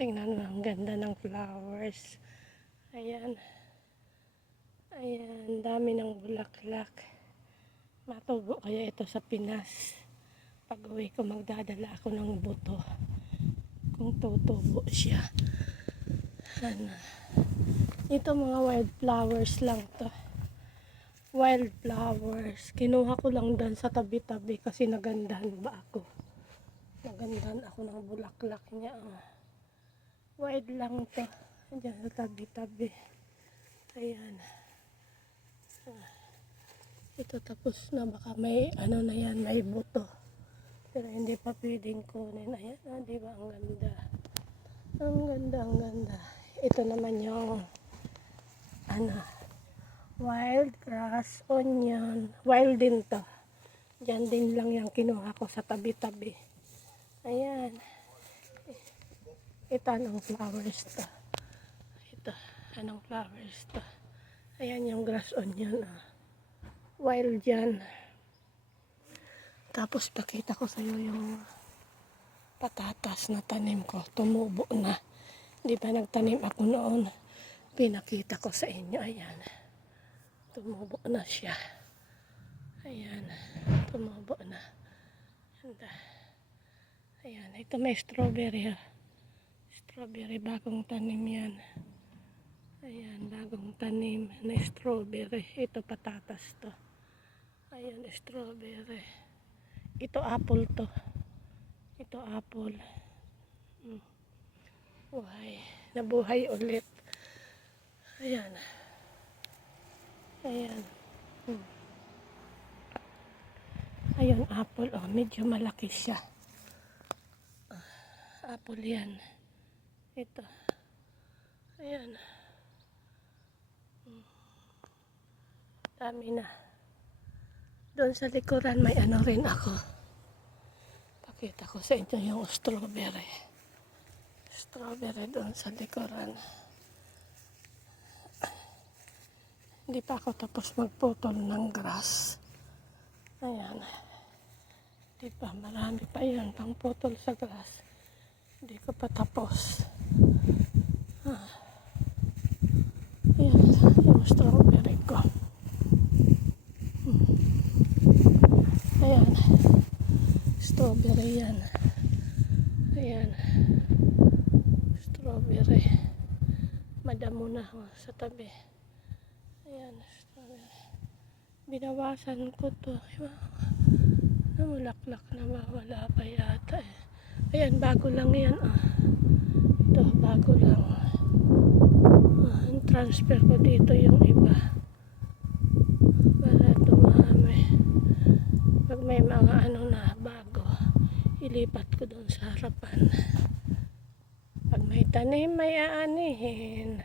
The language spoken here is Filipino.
Tingnan mo, ang ganda ng flowers. Ayan. Ayan, dami ng bulaklak. Matubo kaya ito sa Pinas. Pag uwi ko, magdadala ako ng buto. Kung tutubo siya. Ano. Ito mga wildflowers lang to. Wildflowers. Kinuha ko lang doon sa tabi-tabi kasi nagandahan ba ako. Nagandahan ako ng bulaklak niya. Wild lang to. Diyan sa tabi-tabi. Ayan. Ito tapos na. Baka may ano na yan. May buto. Pero hindi pa pwedeng kunin. Ayan. Diba? Ang ganda. Ang ganda. Ang ganda. Ito naman yung ano. Wild grass onion. Wild din to. Diyan din lang yung kinuha ko sa tabi-tabi. Ayan. Ito anong flowers to. Ito. Anong flowers to. Ayan yung grass onion. Wild yan. Tapos pakita ko sa iyo yung patatas na tanim ko. Tumubo na. Di ba nagtanim ako noon? Pinakita ko sa inyo. Ayan. Tumubo na siya. Ayan. Tumubo na. Ayan. Ito may strawberry. Strawberry. Bagong tanim yan. Ayan. Bagong tanim na strawberry. Ito patatas to. Ayan. Strawberry. Ito apple to. Ito apple. Buhay. Nabuhay ulit. Ayan. Ayan. Ayun, apple. Oh, medyo malaki siya. Apple yan. Ito. Ayan. Dami na. Doon sa likuran may ano rin ako. Pakita ko sa inyo yung strawberry. Strawberry doon sa likuran. Hindi pa ako tapos magputol ng grass. Ayan. Di ba? Marami pa yan pang putol sa grass. Hindi ko pa tapos. Ayan. Yung strawberry ko. Ayan. Strawberry yan. Ayan. Strawberry. Madamo na sa tabi. Ayan. Strawberry. Binawasan ko to. Namulaklak na ba? Wala pa yata eh. Ayan, bago lang yan. Ito, bago lang. Transfer ko dito yung iba. Para dumami. Pag may mga ano na bago, ilipat ko doon sa harapan. Pag may tanim, may aanihin.